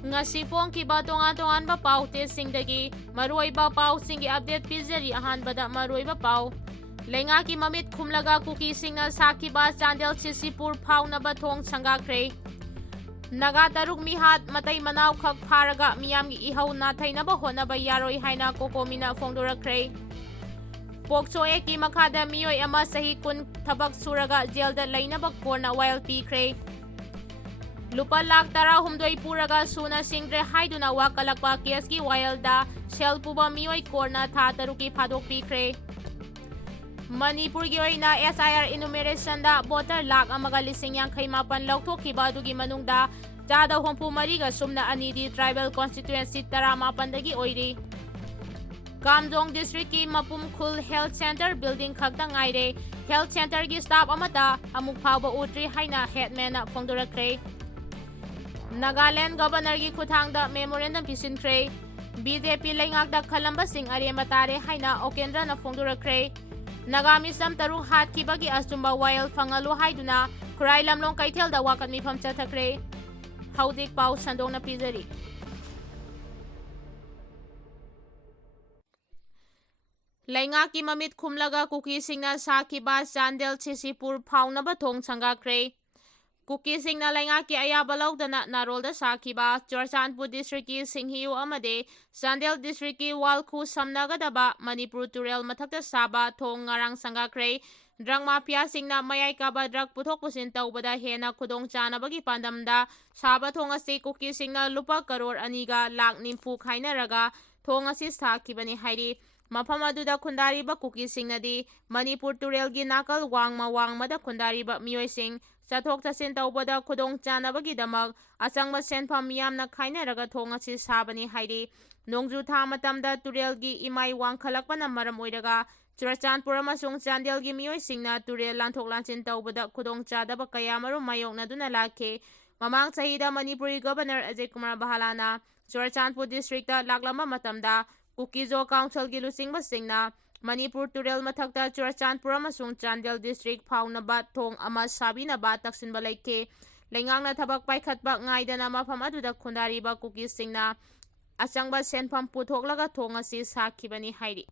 Ngasi foꯡꯈꯤꯕ tongan-tonganba ꯄꯥꯎ-ꯇꯦꯁꯤꯡꯗꯒꯤ ꯃꯔꯨꯑꯣꯏꯕ ꯄꯥꯎꯁꯤꯡꯒꯤ update ꯄꯤꯖꯔꯤ꯫ ꯑꯍꯥꯟꯕꯗ ꯃꯔꯨꯑꯣꯏꯕ ꯄꯥꯎ ꯂꯩꯉꯥꯛꯀꯤ ꯃꯃꯤꯠ ꯈꯨꯝꯂꯒ ꯀꯨꯀꯤꯁꯤꯡꯅ ꯁꯥꯈꯤꯕ ꯆꯥꯟꯗꯦꯜ ꯁꯤꯁꯤꯄꯨꯔ ꯐꯥꯎꯅꯕ ꯊꯣꯡ ꯁꯪꯒꯥꯈ꯭ꯔꯦ꯫ ꯅꯥꯒꯥ ꯇꯔꯨꯛ ꯃꯤꯍꯥꯠ ꯃꯇꯩ ꯃꯅꯥꯎ ꯈꯛ ꯐꯥꯔꯒ ꯃꯤꯌꯥꯝꯒꯤ ꯏꯍꯧ ꯅꯥꯊꯩꯅꯕ ꯍꯣꯠꯅꯕ ꯌꯥꯔꯣꯏ ꯍꯥꯏꯅ ꯀꯣꯀꯣꯃꯤꯅ ꯐꯣꯡꯗꯣꯔꯛꯈ꯭ꯔꯦ꯫ ꯄꯣꯛꯁꯣ ꯑꯦꯛꯀꯤ ꯃꯈꯥꯗ ꯃꯤꯑꯣꯏ ꯑꯃ ꯆꯍꯤ 10 ꯊꯕꯛ ꯁꯨꯔꯒ ꯖꯦꯜꯗ ꯂꯩꯅꯕ ꯀꯣꯔꯠꯅ ꯋꯥꯌꯦꯜ ꯄꯤꯈ꯭ꯔꯦ꯫ ꯂꯨꯄꯥ ꯂꯥꯈ 18 ꯄꯨꯔꯒ ꯁꯨꯅ ꯁꯤꯡꯗ꯭ꯔꯦ ꯍꯥꯏꯗꯨꯅ ꯋꯥꯀꯠꯂꯛꯄ ꯀꯦꯁꯀꯤ ꯋꯥꯌꯦꯜꯗ ꯁꯦꯜ ꯄꯨꯕ ꯃꯤꯑꯣꯏ ꯀꯣꯔꯠꯅ ꯊꯥ 3ꯀꯤ ꯊꯥꯗꯣꯛꯄꯤꯈ꯭ꯔꯦ꯫ ꯃꯅꯤꯄꯨꯔꯒꯤ ꯑꯣꯏꯅ SIR ꯏꯅꯨꯃꯦꯔꯦꯁꯟꯗ ꯚꯣꯇꯔ ꯂꯥꯈ 1,57,000 ꯂꯧꯊꯣꯛꯈꯤꯕ ꯑꯗꯨꯒꯤ ꯃꯅꯨꯡꯗ ꯆꯥꯗ 64.02ꯗꯤ ꯇ꯭ꯔꯥꯏꯕꯦꯜ ꯀꯣꯟꯁꯇꯤꯇꯨꯑꯦꯟꯁꯤ 18ꯗꯒꯤ ꯑꯣꯏꯔꯤ꯫ ꯀꯥꯝꯖꯣꯡ ꯗꯤꯁꯇ꯭ꯔꯤꯛꯀꯤ ꯃꯄꯨꯝ ꯈꯨꯜ ꯍꯦꯜꯊ ꯁꯦꯟꯇꯔ ꯕꯤꯜꯗꯤꯡ ꯈꯛꯇ ꯉꯥꯏꯔꯦ꯫ ꯍꯦꯜꯊ ꯁꯦꯟꯇꯔꯒꯤ ꯁ꯭ꯇꯥꯐ ꯑꯃꯠꯇ ꯑꯃꯨꯛ ꯐꯥꯎꯕ ꯎꯗ꯭ꯔꯤ ꯍꯥꯏꯅ ꯍꯦꯗꯃꯦꯟꯅ ꯐꯣꯡꯗꯣꯔꯛꯈ꯭ꯔꯦ꯫ ꯅꯥꯒꯥꯂꯦꯟ ꯒꯕꯔꯅꯔꯒꯤ ꯈꯨꯠꯊꯥꯡꯗ ꯃꯦꯃꯣꯔꯦꯟꯗꯝ ꯄꯤꯁꯤꯟꯈ꯭ꯔꯦ꯫ BJP ꯂꯩꯉꯥꯛꯇ ꯈꯜꯂꯝꯕꯁꯤꯡ ꯑꯔꯦꯝꯕ ꯇꯥꯔꯦ ꯍꯥꯏꯅ ꯑꯣꯀꯦꯟꯗ꯭ꯔꯅ ꯐꯣꯡꯗꯣꯔꯛꯈ꯭ꯔꯦ꯫ ꯅꯥꯒꯥ ꯃꯤꯆꯝ 3 ꯍꯥꯠꯈꯤꯕꯒꯤ ꯑꯆꯨꯝꯕ ꯋꯥꯌꯦꯜ ꯐꯪꯍꯜꯂꯨ ꯍꯥꯏꯗꯨꯅ ꯈꯨꯔꯥꯏ ꯂꯝꯂꯣꯡ ꯀꯩꯊꯦꯜꯗ ꯋꯥꯀꯠ ꯃꯤꯐꯝ ꯆꯠꯊꯈ꯭ꯔꯦ꯫ ꯍꯧꯖꯤꯛ ꯄꯥꯎ ꯁꯟꯗꯣꯛꯅ ꯄꯤꯖꯔꯤ꯫ ꯂꯩꯉꯥꯛꯀꯤ ꯃꯃꯤꯠ ꯈꯨꯝꯂꯒ ꯀꯨꯀꯤꯁꯤꯡꯅ ꯁꯥꯈꯤꯕ ꯆꯥꯟꯗꯦꯜ ꯁꯤꯁꯤꯄꯨꯔ ꯐꯥꯎꯅꯕ ꯊꯣꯡ ꯁꯪꯒꯥꯈ꯭ꯔꯦ꯫ ꯀꯨꯀꯤꯁꯤꯡꯅ ꯂꯩꯉꯥꯛꯀꯤ ꯑꯌꯥꯕ ꯂꯧꯗꯅ ꯅꯥꯔꯣꯜꯗ ꯁꯥꯈꯤꯕ ꯆꯨꯔꯆꯥꯟꯄꯨꯔ ꯗꯤꯁꯇ꯭ꯔꯤꯛꯀꯤ ꯁꯤꯡꯍꯤꯌꯨ ꯑꯃꯗꯤ ꯆꯥꯟꯗꯦꯜ ꯗꯤꯁꯇ꯭ꯔꯤꯛꯀꯤ ꯋꯥꯜꯈꯨ ꯁꯝꯅꯒꯗꯕ ꯃꯅꯤꯄꯨꯔ ꯇꯨꯔꯦꯜ ꯃꯊꯛꯇ ꯁꯥꯕ ꯊꯣꯡ ꯉꯔꯥꯡ ꯁꯪꯒꯥꯈ꯭ꯔꯦ꯫ ꯗ꯭ꯔꯒ ꯃꯥꯐꯤꯌꯥꯁꯤꯡꯅ ꯃꯌꯥꯏ ꯀꯥꯕ ꯗ꯭ꯔꯒ ꯄꯨꯊꯣꯛ ꯄꯨꯁꯤꯟ ꯇꯧꯕꯗ ꯍꯦꯟꯅ ꯈꯨꯗꯣꯡꯆꯥꯅꯕꯒꯤ ꯄꯥꯟꯗꯝꯗ ꯁꯥꯕ ꯊꯣꯡ ꯑꯁꯤ ꯀꯨꯀꯤꯁꯤꯡꯅ ꯂꯨꯄꯥ ꯀꯔꯣꯔ 2ꯒ ꯂꯥꯈ 90 ꯈꯥꯏꯅꯔꯒ ꯊꯣꯡ ꯑꯁꯤ ꯁꯥꯈꯤꯕꯅꯤ ꯍꯥꯏꯔꯤ꯫ ꯃꯐꯝ ꯑꯗꯨꯗ ꯈꯨꯟꯗꯥꯔꯤꯕ ꯀꯨꯀꯤꯁꯤꯡꯅꯗꯤ ꯃꯅꯤꯄꯨꯔ ꯇꯨꯔꯦꯜꯒꯤ ꯅꯥꯀꯜ ꯋꯥꯡꯃꯗ ꯈꯨꯟꯗꯥꯔꯤꯕ ꯃꯤꯑꯣꯏꯁꯤꯡ ꯆꯠꯊꯣꯛ ꯆꯠꯁꯤꯟ ꯇꯧꯕꯗ ꯈꯨꯗꯣꯡꯆꯥꯅꯕꯒꯤꯗꯃꯛ ꯑꯆꯪꯕ ꯁꯦꯟꯐꯝ ꯌꯥꯝꯅ ꯈꯥꯏꯅꯔꯒ ꯊꯣꯡ ꯑꯁꯤ ꯁꯥꯕꯅꯤ ꯍꯥꯏꯔꯤ꯫ ꯅꯣꯡꯖꯨ ꯊꯥ ꯃꯇꯝꯗ ꯇꯨꯔꯦꯜꯒꯤ ꯏꯃꯥꯏ ꯋꯥꯡꯈꯠꯂꯛꯄꯅ ꯃꯔꯝ ꯑꯣꯏꯔꯒ ꯆꯨꯔꯆꯥꯟꯄꯨꯔ ꯑꯃꯁꯨꯡ ꯆꯥꯟꯗꯦꯜꯒꯤ ꯃꯤꯑꯣꯏꯁꯤꯡꯅ ꯇꯨꯔꯦꯜ ꯂꯥꯟꯊꯣꯛ ꯂꯥꯟꯁꯤꯟ ꯇꯧꯕꯗ ꯈꯨꯗꯣꯡꯆꯥꯗꯕ ꯀꯌꯥꯃꯔꯨꯝ ꯃꯥꯌꯣꯛꯅꯗꯨꯅ ꯂꯥꯛꯈꯤ꯫ ꯃꯃꯥꯡ ꯆꯍꯤꯗ ꯃꯅꯤꯄꯨꯔꯤ ꯒꯕꯔꯅꯔ ꯑꯖꯌ ꯀꯨꯃꯥꯔ ꯕꯍꯥꯂꯥꯅ ꯆꯨꯔꯆꯥꯟꯄꯨꯔ ꯗꯤꯁꯇ꯭ꯔꯤꯛꯇ ꯂꯥꯛꯂꯝꯕ ꯃꯇꯝꯗ ꯀꯨꯀꯤꯖꯣ ꯀꯥꯎꯟꯁꯤꯜꯒꯤ ꯂꯨꯆꯤꯡꯕꯁꯤꯡꯅ ꯃꯅꯤꯄꯨꯔ ꯇꯨꯔꯦꯜ ꯃꯊꯛꯇ ꯆꯨꯔꯆꯥꯟꯄꯨꯔ ꯑꯃꯁꯨꯡ ꯆꯥꯟꯗꯦꯜ ꯗꯤꯁꯇ꯭ꯔꯤꯛ ꯐꯥꯎꯅꯕ ꯊꯣꯡ ꯑꯃ ꯁꯥꯕꯤꯅꯕ ꯇꯛꯁꯤꯟꯕ ꯂꯩꯈꯤ꯫ ꯂꯩꯉꯥꯛꯅ ꯊꯕꯛ ꯄꯥꯏꯈꯠꯄ ꯉꯥꯏꯗꯅ ꯃꯐꯝ ꯑꯗꯨꯗ ꯈꯨꯟꯗꯥꯔꯤꯕ ꯀꯨꯀꯤꯁꯤꯡꯅ ꯑꯆꯪꯕ ꯁꯦꯟꯐꯝ ꯄꯨꯊꯣꯛꯂꯒ ꯊꯣꯡ ꯑꯁꯤ ꯁꯥꯈꯤꯕꯅꯤ ꯍꯥꯏꯔꯤ꯫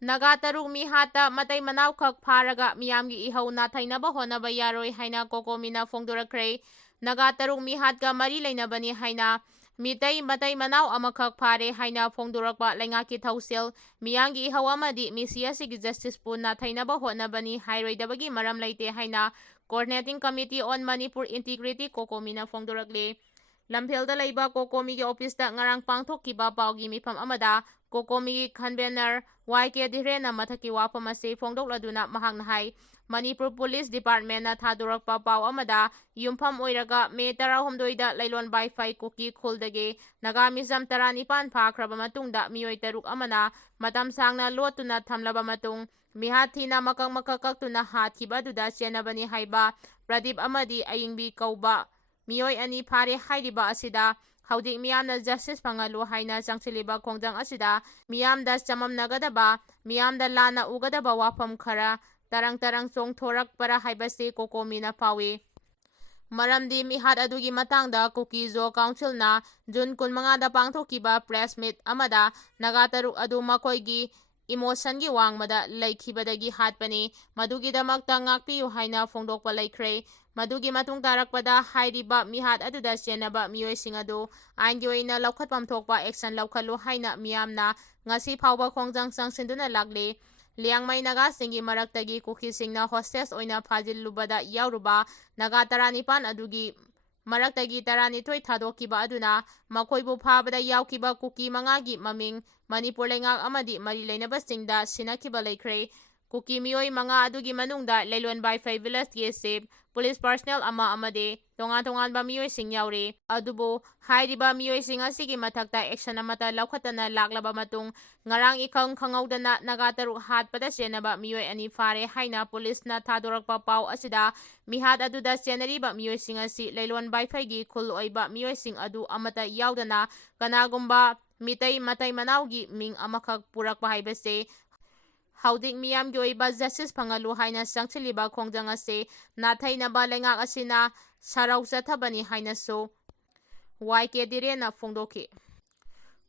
ꯅꯥꯒꯥ ꯇꯔꯨꯛ ꯃꯤꯍꯥꯠꯇ ꯃꯇꯩ ꯃꯅꯥꯎ ꯈꯛ ꯐꯥꯔꯒ ꯃꯤꯌꯥꯝꯒꯤ ꯏꯍꯧ ꯅꯥꯊꯩꯅꯕ ꯍꯣꯠꯅꯕ ꯌꯥꯔꯣꯏ ꯍꯥꯏꯅ ꯀꯣꯀꯣꯃꯤꯅ ꯐꯣꯡꯗꯣꯔꯛꯈ꯭ꯔꯦ꯫ ꯅꯥꯒꯥ ꯇꯔꯨꯛ ꯃꯤꯍꯥꯠꯀ ꯃꯔꯤ ꯂꯩꯅꯕꯅꯤ ꯍꯥꯏꯅ ꯃꯇꯩ ꯃꯅꯥꯎ ꯑꯃꯈꯛ ꯐꯥꯔꯦ ꯍꯥꯏꯅ ꯐꯣꯡꯗꯣꯔꯛꯄ ꯂꯩꯉꯥꯛꯀꯤ ꯊꯧꯁꯤꯜ ꯃꯤꯌꯥꯝꯒꯤ ꯏꯍꯧ ꯑꯃꯗꯤ ꯃꯤꯁꯤ ꯑꯁꯤꯒꯤ ꯖꯁꯇꯤꯁꯄꯨ ꯅꯥꯊꯩꯅꯕ ꯍꯣꯠꯅꯕꯅꯤ ꯍꯥꯏꯔꯣꯏꯗꯕꯒꯤ ꯃꯔꯝ ꯂꯩꯇꯦ ꯍꯥꯏꯅ ꯀꯣꯑꯣꯔꯗꯤꯅꯦꯇꯤꯡ ꯀꯃꯤꯇꯤ ꯑꯣꯟ ꯃꯅꯤꯄꯨꯔ ꯏꯟꯇꯤꯒ꯭ꯔꯤꯇꯤ ꯀꯣꯀꯣꯃꯤꯅ ꯐꯣꯡꯗꯣꯔꯛꯂꯤ꯫ ꯂꯝꯐꯦꯜꯗ ꯂꯩꯕ ꯀꯣꯀꯣꯃꯤꯒꯤ ꯑꯣꯐꯤꯁꯇ ꯉꯔꯥꯡ ꯄꯥꯡꯊꯣꯛꯈꯤꯕ ꯄꯥꯎꯒꯤ ꯃꯤꯐꯝ ꯑꯃꯗ ꯀꯣꯀꯣꯃꯤꯒꯤ ꯀꯟꯚꯦꯅꯔ YK ꯙꯤꯔꯦꯟꯅ ꯃꯊꯛꯀꯤ ꯋꯥꯐꯝ ꯑꯁꯤ ꯐꯣꯡꯗꯣꯛꯂꯗꯨꯅ ꯃꯍꯥꯛꯅ ꯍꯥꯏ ꯃꯅꯤꯄꯨꯔ ꯄꯨꯂꯤꯁ ꯗꯤꯄꯥꯔꯠꯃꯦꯟꯠꯅ ꯊꯥꯗꯣꯔꯛꯄ ꯄꯥꯎ ꯑꯃꯗ ꯌꯨꯝꯐꯝ ꯑꯣꯏꯔꯒ ꯃꯦ 16ꯗ ꯂꯩꯂꯣꯟ ꯕꯥꯏꯐꯥꯏ ꯀꯨꯀꯤ ꯈꯨꯜꯗꯒꯤ ꯅꯥꯒꯥ ꯃꯤꯆꯝ 19 ꯐꯥꯈ꯭ꯔꯕ ꯃꯇꯨꯡꯗ ꯃꯤꯑꯣꯏ 3 ꯑꯃꯅ ꯃꯇꯝ ꯁꯥꯡꯅ ꯂꯣꯠꯇꯨꯅ ꯊꯝꯂꯕ ꯃꯇꯨꯡ ꯃꯤꯍꯥꯠ ꯊꯤꯅ ꯃꯀꯛ ꯀꯛꯇꯨꯅ ꯍꯥꯠꯈꯤꯕ ꯑꯗꯨꯗ ꯆꯦꯟꯅꯕꯅꯤ ꯍꯥꯏꯕ ꯄ꯭ꯔꯗꯤꯞ ꯑꯃꯗꯤ ꯑꯌꯤꯡꯕꯤ ꯀꯧꯕ ꯃꯤꯑꯣꯏ 2 ꯐꯥꯔꯦ ꯍꯥꯏꯔꯤꯕ ꯑꯁꯤꯗ ꯍꯧꯖꯤꯛ ꯃꯤꯌꯥꯝꯅ ꯖꯁꯇꯤꯁ ꯐꯪꯍꯜꯂꯨ ꯍꯥꯏꯅ ꯆꯪꯁꯤꯜꯂꯤꯕ ꯈꯣꯡꯖꯪ ꯑꯁꯤꯗ ꯃꯤꯌꯥꯝꯗ ꯆꯃꯝꯅꯒꯗꯕ ꯃꯤꯌꯥꯝꯗ ꯂꯥꯟꯅ ꯎꯒꯗꯕ ꯋꯥꯐꯝ ꯈꯔ ꯇꯔꯪ ꯆꯣꯡꯊꯣꯔꯛꯄꯔꯥ ꯍꯥꯏꯕꯁꯤ ꯀꯣꯀꯣꯃꯤꯅ ꯐꯥꯎꯏ꯫ ꯃꯔꯝꯗꯤ ꯃꯤꯍꯥꯠ ꯑꯗꯨꯒꯤ ꯃꯇꯥꯡꯗ ꯀꯨꯀꯤꯖꯣ ꯀꯥꯎꯟꯁꯤꯜꯅ ꯖꯨꯟ 15ꯗ ꯄꯥꯡꯊꯣꯛꯈꯤꯕ ꯄ꯭ꯔꯦꯁ ꯃꯤꯠ ꯑꯃꯗ ꯅꯥꯒꯥ ꯇꯔꯨꯛ ꯑꯗꯨ ꯃꯈꯣꯏꯒꯤ ꯏꯃꯣꯁꯟꯒꯤ ꯋꯥꯡꯃꯗ ꯂꯩꯈꯤꯕꯗꯒꯤ ꯍꯥꯠꯄꯅꯤ, ꯃꯗꯨꯒꯤꯗꯃꯛꯇ ꯉꯥꯛꯄꯤꯌꯨ ꯍꯥꯏꯅ ꯐꯣꯡꯗꯣꯛꯄ ꯂꯩꯈ꯭ꯔꯦ꯫ ꯃꯗꯨꯒꯤ ꯃꯇꯨꯡ ꯇꯥꯔꯛꯄꯗ ꯍꯥꯏꯔꯤꯕ ꯃꯤꯍꯥꯠ ꯑꯗꯨꯗ ꯆꯦꯟꯅꯕ ꯃꯤꯑꯣꯏꯁꯤꯡ ꯑꯗꯨ ꯑꯥꯏꯟꯒꯤ ꯑꯣꯏꯅ ꯂꯧꯈꯠꯐꯝ ꯊꯣꯛꯄ ꯑꯦꯛꯁꯟ ꯂꯧꯈꯠꯂꯨ ꯍꯥꯏꯅ ꯃꯤꯌꯥꯝꯅ ꯉꯁꯤ ꯐꯥꯎꯕ ꯈꯣꯡꯖꯪ ꯆꯪꯁꯤꯟꯗꯨꯅ ꯂꯥꯛꯂꯤ꯫ ꯂꯤꯌꯥꯡꯃꯩ ꯅꯥꯒꯥꯁꯤꯡꯒꯤ ꯃꯔꯛꯇꯒꯤ ꯀꯨꯀꯤꯁꯤꯡꯅ ꯍꯣꯁꯇꯦꯖ ꯑꯣꯏꯅ ꯐꯥꯖꯤꯜꯂꯨꯕꯗ ꯌꯥꯎꯔꯨꯕ ꯅꯥꯒꯥ 19 ꯑꯗꯨꯒꯤ ꯃꯔꯛꯇꯒꯤ 12 ꯊꯥꯗꯣꯛꯈꯤꯕ ꯑꯗꯨꯅ ꯃꯈꯣꯏꯕꯨ ꯐꯥꯕꯗ ꯌꯥꯎꯈꯤꯕ ꯀꯨꯀꯤ 5ꯒꯤ ꯃꯃꯤꯡ ꯃꯅꯤꯄꯨꯔ ꯂꯩꯉꯥꯛ ꯑꯃꯗꯤ ꯃꯔꯤ ꯂꯩꯅꯕꯁꯤꯡꯗ ꯁꯤꯟꯅꯈꯤꯕ ꯂꯩꯈ꯭ꯔꯦ꯫ ꯀꯨꯀꯤ ꯃꯤꯑꯣꯏ 5 ꯑꯗꯨꯒꯤ ꯃꯅꯨꯡꯗ ꯂꯩꯂꯣꯟ ꯕꯥꯏꯐꯥꯏ ꯚꯤꯂꯦꯖꯀꯤ ꯆꯤꯐ, ꯄꯨꯂꯤꯁ ꯄꯥꯔꯁꯣꯅꯦꯜ ꯑꯃꯗꯤ ꯇꯣꯉꯥꯟꯕ ꯃꯤꯑꯣꯏꯁꯤꯡ ꯌꯥꯎꯔꯤ꯫ ꯑꯗꯨꯕꯨ ꯍꯥꯏꯔꯤꯕ ꯃꯤꯑꯣꯏꯁꯤꯡ ꯑꯁꯤꯒꯤ ꯃꯊꯛꯇ ꯑꯦꯛꯁꯟ ꯑꯃꯠꯇ ꯂꯧꯈꯠꯇꯅ ꯂꯥꯛꯂꯕ ꯃꯇꯨꯡ ꯉꯔꯥꯡ ꯏꯈꯪ ꯈꯪꯍꯧꯗꯅ ꯅꯥꯒꯥ ꯇꯔꯨꯛ ꯍꯥꯠꯄꯗ ꯆꯦꯟꯅꯕ ꯃꯤꯑꯣꯏ 2 ꯐꯥꯔꯦ ꯍꯥꯏꯅ ꯄꯨꯂꯤꯁꯅ ꯊꯥꯗꯣꯔꯛꯄ ꯄꯥꯎ ꯑꯁꯤꯗ ꯃꯤꯍꯥꯠ ꯑꯗꯨꯗ ꯆꯦꯟꯅꯔꯤꯕ ꯃꯤꯑꯣꯏꯁꯤꯡ ꯑꯁꯤ ꯂꯩꯂꯣꯟ ꯕꯥꯏꯐꯥꯏꯒꯤ ꯈꯨꯜ ꯑꯣꯏꯕ ꯃꯤꯑꯣꯏꯁꯤꯡ ꯑꯗꯨ ꯑꯃꯠꯇ ꯌꯥꯎꯗꯅ ꯀꯅꯥꯒꯨꯝꯕ ꯃꯇꯩ ꯃꯅꯥꯎꯒꯤ ꯃꯤꯡ ꯑꯃꯈꯛ ꯄꯨꯔꯛꯄ ꯍꯥꯏꯕꯁꯤ ꯍꯧꯖꯤꯛ ꯃꯤꯌꯥꯝꯒꯤ ꯑꯣꯏꯕ ꯖꯁꯇꯤꯁ ꯐꯪꯍꯜꯂꯨ ꯍꯥꯏꯅ ꯆꯪꯁꯤꯜꯂꯤꯕ ꯈꯣꯡꯖꯪ ꯑꯁꯤ ꯅꯥꯊꯩꯅꯕ ꯂꯩꯉꯥꯛ ꯑꯁꯤꯅ ꯁꯔꯧ ꯆꯠꯊꯕꯅꯤ ꯍꯥꯏꯅꯁꯨ YK Direnna फोंदोखी।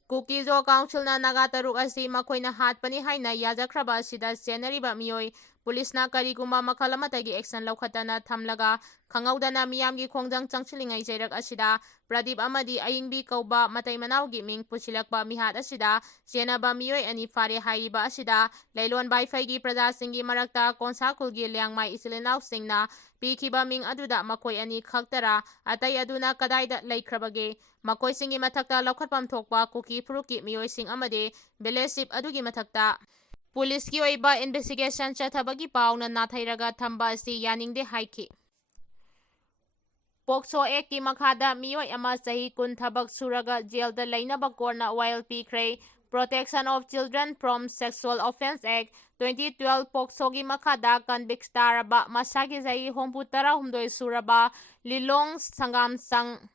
कुकी जो काउंसिलना नागा तरुक असी मखोइना हातपनी हाइना याजख्रबा असिदा चेनरिबा मियोय पुलिसना करिगुम्बा मखल अमतगी एक्शन लौखतना थमलगा खंगौदना मियामगी खोंजंग चंगचिलिंगाई जैरक असिदा प्रदीप अमदी अयिंगबी कौबा मतई मनाउगी मिंग पुसिलकबा मिहात असिदा चेनबा मियोय अनि फारे हाइरिबा असिदा लैलोन बाइफैगी प्रजासिंगी मरक्ता कोंसाकुलगी ल्याङमाई इचिलिनाउसिंगना पीखिबा मिंग अदुदा मखोय अनि खक्तरा अतई अदुना कदाइदा लैख्रबगे मखोयसिंगी मथक्ता लौखटपम थोकपा कुकी फुरुकी मियोयसिंग अमदे विलेजशिप अदुगी मथक्ता पुलिस की ओइबा इन्वेस्टिगेशन चथबगी पाउना नाथैरगा थंबा असि यानिंगदे हाइखी। पोक्सो एक की मखादा मियोय अमा सही कुन थबक सुरगा जेलदा लैनबा कोर्ना वायल पीख्रे protection of children from sexual offence act 2012 POCSO की मखादा कन्विक्स तारबा मसागी सही होंपु तरा हुमदोय सुरबा लिलोंग संगम संग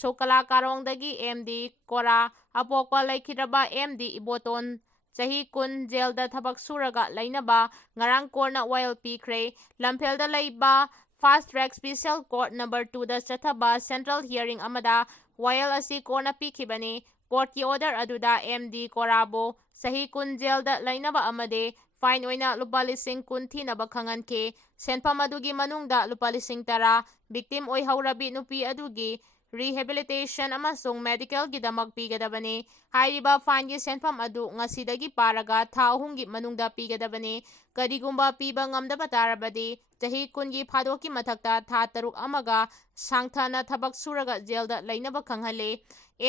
सोकला कारोंगदगी एमडी कोरा अपोकवा लैखिरबा एमडी इबोटोन चही कुन जेलदा थबक सुरगा लैनबा ngarang कोर्ना वायल पीख्रे लम्फेलदा लैबा fast track special court number 2 दा चथबा सेंट्रल हियरिंग अमदा वायल असी कोर्ना पीखिबने कोर्ट की ऑर्डर अदुदा एमडी कोराबो सही कुन जेलदा लैनबा अमदे फाइन ओइना लुपा लिसिंग कुन थीनबा खंगनखे सेनफम अदुगी मनुंगदा लुपा लिसिंग तरा विक्टिम ओइ हौरबी नुपी अदुगी rehabilitation amasung medical gi damak pigadabane hairiba fine gi senfam adu ngasidagi paraga tha ahum gi manungda pigadabane karigumba piba ngamdaba tarabadi chahi kun gi phadoki mathakta tha taruk amaga sangthana thabak suraga jailda lainaba khanghale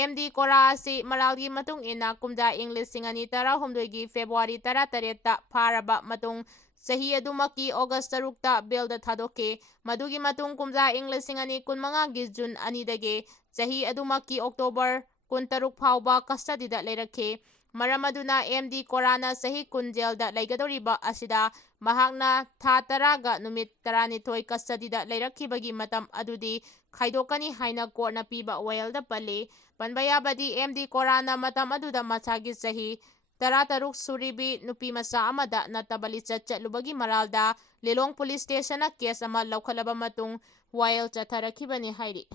MD Kora asi maralgi matung ina kumda English singani tara humdoi gi February tara tareta pharaba matung Sahi adumaki August tarukta belda thadoke madugi matung kumja English singani kunmanga gi June anidage sahi adumaki October kun taruk phauba custody da lerakhe maramaduna MD Korana sahi kun jailda laigadoriba asida mahakna tha taraga numit tarani thoi custody da leirakhibagi matam adudi khaidokani haina court na piba wailda pale panbaya badi MD Korana matam aduda machagi sahi Tara taruk suribi nupi masa amada natabali chatchatlubagi maralda Lilong Police Station na case ama laukhalaba matung while chatharakibani hairi.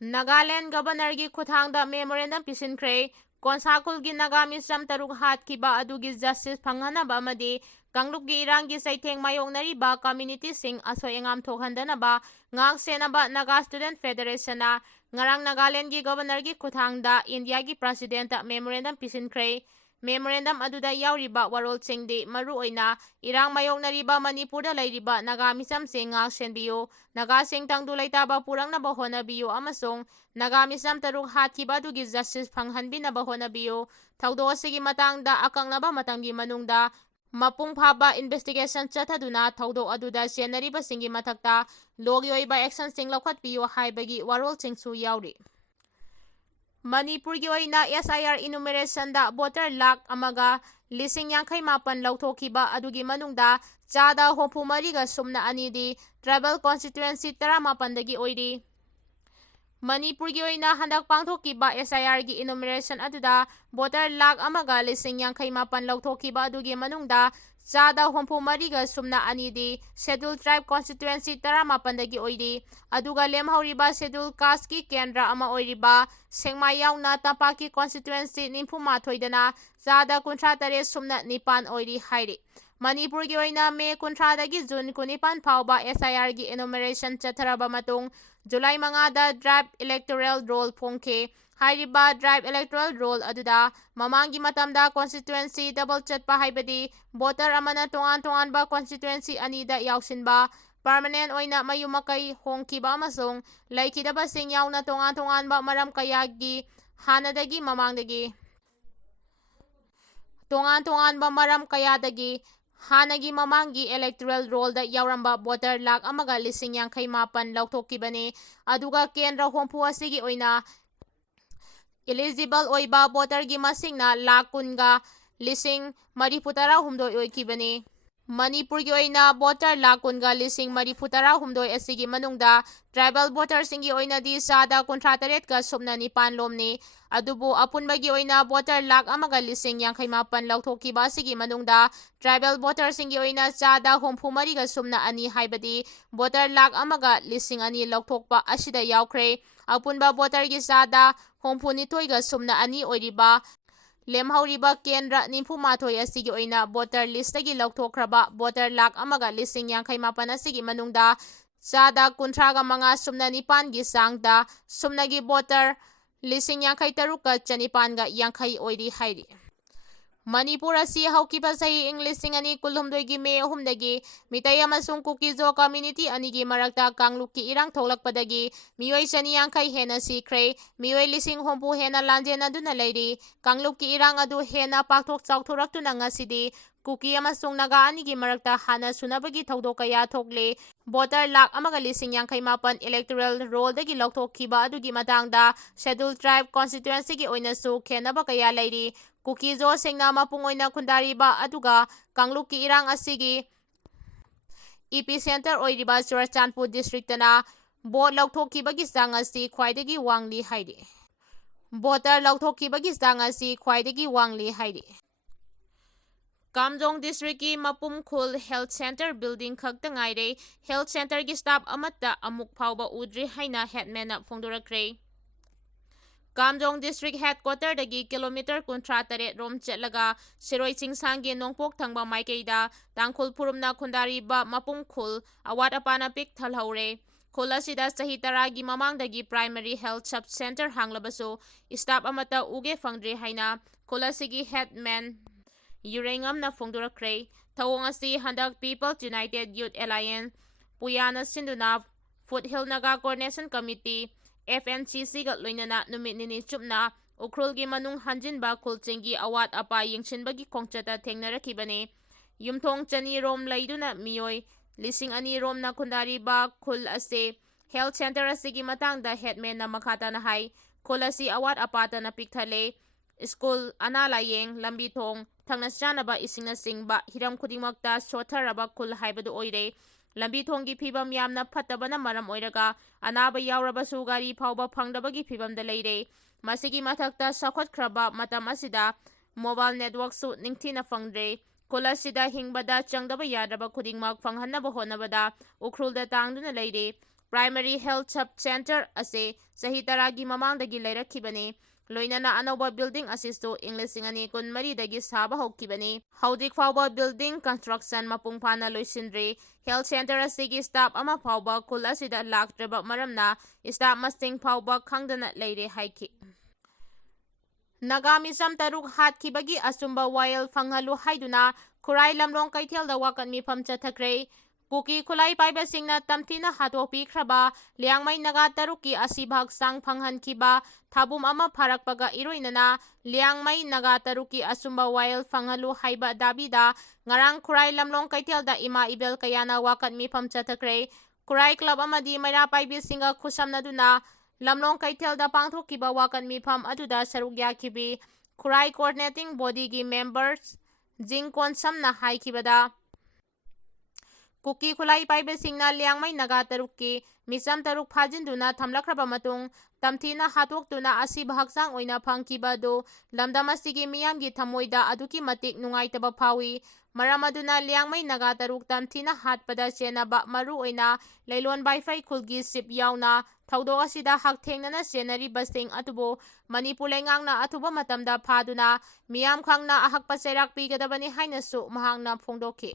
Nagaland Governor gi Kuthangda Memorandum Pisinkhre Konsakul gi Nagamisam taruk hat kiba adugi justice panghanaba amadi Kangluk gi Erang gi saitheng mayongnariba community sing asoyengam thokhandanaba ngak senaba Naga Student Federation na ngarang Nagaland gi Governor gi Kuthangda India gi President Memorandum Pisinkhre Memorandum aduda yauriba warol singdi maru oina Erang mayongnariba Manipur da lairiba Naga misam sing ngak senbiyo Naga sing tangdu laitaba purangnaba honabiyo amasong Naga misam taruk hathiba dugi justice panghanbinaba honabiyo thaudo asigi matangda akangnaba matanggi manungda Mapung phaba investigation chathaduna thaudo aduda senariba singi mathakta logi oiba action sing lokhatpiyo haibagi warol singsu yauri Manipur gi oina SIR enumeration da voter lakh amaga lising yangkhai mapan lauthokiba adugi manungda chada hopu mariga sumna anidi tribal constituency tara mapandagi oiri Manipur gi oina handak pangthokiba SIR gi enumeration aduda voter lakh amaga lising yangkhai mapan lauthokiba adugi manungda chada hompu mariga sumna anidi scheduled tribe constituency tara mapandagi oiri aduga lemhauriba scheduled caste ki kendra ama oiriba sengma yauna tapaki constituency nimphuma thoidana chada kunthra tare sumna nipan oiri hairi Manipur gi oina me kunthra dagi June kunipan phauba SIR gi enumeration chatharaba matung July mangada draft electoral roll phongkhe hairiba drive electoral roll aduda mamangi matamda constituency double chatpa haibadi voter amana tongan ba constituency anida yausinba permanent oina mayumakai hongkiba amasong laikidaba sing yauna tongan ba maram kayagi hanadagi mamangdagi tongan ba maram kayadagi Hanagi mamangi electoral roll da yauramba voter lakh amaga lising yangkhai mapan lauthokibane aduga kendra hompu asigi oina eligible oiba voter gi masingna lakh kunga lising mariputara humdoi oikibane Manipurgi oina voter lakh kunga lising marifutara humdoi asigi manungda tribal voter singi oina di sada kontra taret ka sumna nipan lomni adubu apunbagi oina voter lakh amaga lising yangkai mapan lauthokiba asigi manungda tribal voter singi oina sada hompu mariga sumna ani haibadi voter lakh amaga lising ani lauthokpa asida yaukre apunba voter gi sada hompu nitoiga sumna ani oiriba lemhauriba kendra nimfu mathoi asigi oina voter list gi lauthokraba voter lakh amaga lising yangkai mapan asigi manungda sada kuntraga manga sumna nipan gi sangda sumna gi voter lising yangkai taruka chanipan ga yangkai oiri hairi Manipur asi haukiba sahi Englishing ani kulhumdoi May ahumdagi Mitai amasung Kukizo community anigi marakta Kangluki Erang tholakpadagi mioi chani yangkai hena sikhre mioi lising hompu hena lanjena duna leiri Kangluki Erang adu hena pakthok chauthuraktuna ngasidi Kuki amasung Naga anigi marakta hana sunabagi thodok kaya thokle voter lakh amaga lising yangkai mapan electoral roll dagi lauthokhiba adugi matangda scheduled tribe constituency gi oinasu khenaba kaya leiri Kuki zo sengna mapung oina khundariba aduga Kangluki Erang asigi epicenter oiriba Churachandpur district tana bot lauthokibagi sang asi khwaidagi wangli hairi voter lauthokibagi sang asi khwaidagi wangli hairi Kamjong district ki Mapum Khul Health Center building khakta ngaire health center gi staff amatta amuk phawba udri haina headman na phongdorakre Kamjong district headquarter dagi kilometer kuntra taret rom chetlaga Siroi Chingsangi Nongpok thangba maikeida tangkhul purumna khundariba Mapum Khul awat apana pik thalhaure khul asida sahi taragi mamangdagi primary health sub center hanglabaso staff amata uge phangdre haina khul asigi headman Yurengam na phongdorakre thawong asi handak People's United Youth Alliance Puyana Sinduna Foothill Naga Coordination Committee FNCC ga loinana numit nini chupna ukrulgi manung hanjinba khulchingi awat apa yingchinbagi khongchata thengnarakibane yumthong chani rom laiduna mioi lising ani rom na khundariba khul ase health center asigi matangda headman na makhata na hai khul asi awat apata na pikthale school analayeng lambi thong thangna chanaba isingna singba hiram khudingmakta sotharaba khul haibadu oire lambi thonggi phibam yamna phattabana maram oiraga anaba yaurabasu gari phawba phangdabagi phibamda leire masigi mathakta sakhotkraba matam asida mobile network su ningthina phangdre kolasida hingbada changdaba yadraba khudingmak phanghanaba honabada ukrulda tangduna leire primary health sub center ase sahi taragi mamangdagi leirakhibane loinana anoba building asisto Englishing ani kun mari dagi saba hokibani haudik fawba building construction mapung phana loisindre health center asigi staff ama fawba khul asida laktraba maramna staff masting fawba khangdana leire haiki Nagami sam taruk hatkibagi asumba wild phanghalu haiduna khurai lamrong kaithelda wakan mifam chathakre Kuki Kulai Paiba Singna Tamtina Hatopi Kraba, Liangmai Naga Taruki Asibhag Sang Panghan Kiba, Tabum Ama Parakpaga Iroinana, Liangmai Naga Taruki Asumba Wild Fangalu Haiba Dabida, Ngarang Kurai Lamlong Kaitelda Ima Ibel Kayana Wakat Mipam Chatakre, Kurai Club Amadi Maya Paibi Singa Kusam Naduna, Lamlong Kaitelda Pangtho Kiba Wakat Mipam Aduda Sarugya Kibi, Kurai Coordinating Body Gi Members, Jingkon Samna Hai Kibada. Kuki Kulai Paibe Singna Liangmai Naga Tarukki Misam Taruk Phajinduna Thamlakraba matung Tamthina Hatoktuna Asiba Haksang Oina Phangkiba do Lamdamasigi Miyamgi Thamoida Aduki Matik Nungaitaba Phawi Maramaduna Liangmai Naga Taruk Tamthina Hatpada Chenaba Maru Oina Leilon Baifai Khulgi Sip Yauna Thaudo Asida Hakthengnana Senari Basing Atubo Manipur Lengangna Atuba Matamda Phaduna Miyam Khangna Ahakpa Serak Pigadabani Hainasu Mahangna Phongdoki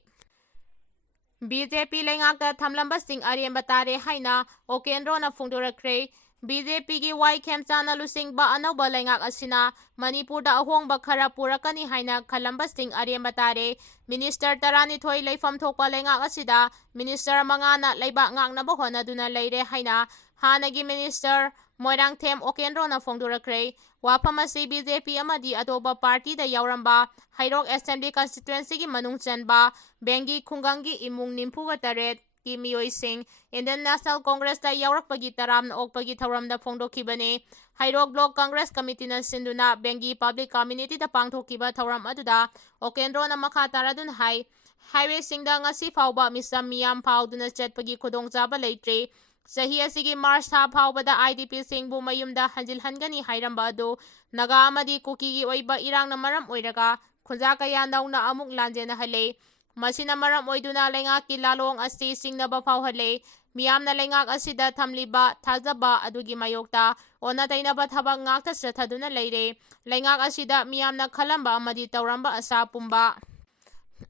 BJP lengakta thamlamba sing aremba tare haina okenro na phungdorakre BJP gi wai khemchana lusing ba anoba lengak asina Manipur da ahongba khara purakani haina khalamba sing aremba tare Minister Tarani Thoi leifam thokpa lengak asida Minister mangana leiba ngakna ba honaduna leire haina hanagi Minister Moirang Them okenro na phongdorakre wapamasi BJP amadi atoba party da yauramba Hairok Assembly constituency gi manung chanba Bengi Khungangi imung nimpuga taret ki mioi sing Indian National Congress da yaurakpagi taram na okpagi thauramda phongdokhibane Hairok Block Congress Committee na sinduna Bengi Public Community da pangthokiba thauram aduda okenro na makha taradun hai Highwaysingda ngasi fauba misam miyam fauduna chatpagi khudongchaba leitre. Chahi asigi March tha faubada IDP singbu mayumda hanjilhangani hairamba adu Naga amadi Kuki gi oiba irangna maram oiraga khunja kaya nauna amuk lanjena hale. Masina maram oiduna lengaki lalong asi singnaba fauhale. Miyamna lengak asida thamliba thajaba adugi mayokta ona tainaba thabak ngakta chathaduna leire. Lengak asida miyamna khalamba amadi tauramba asa pumba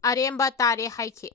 aremba tare haiki.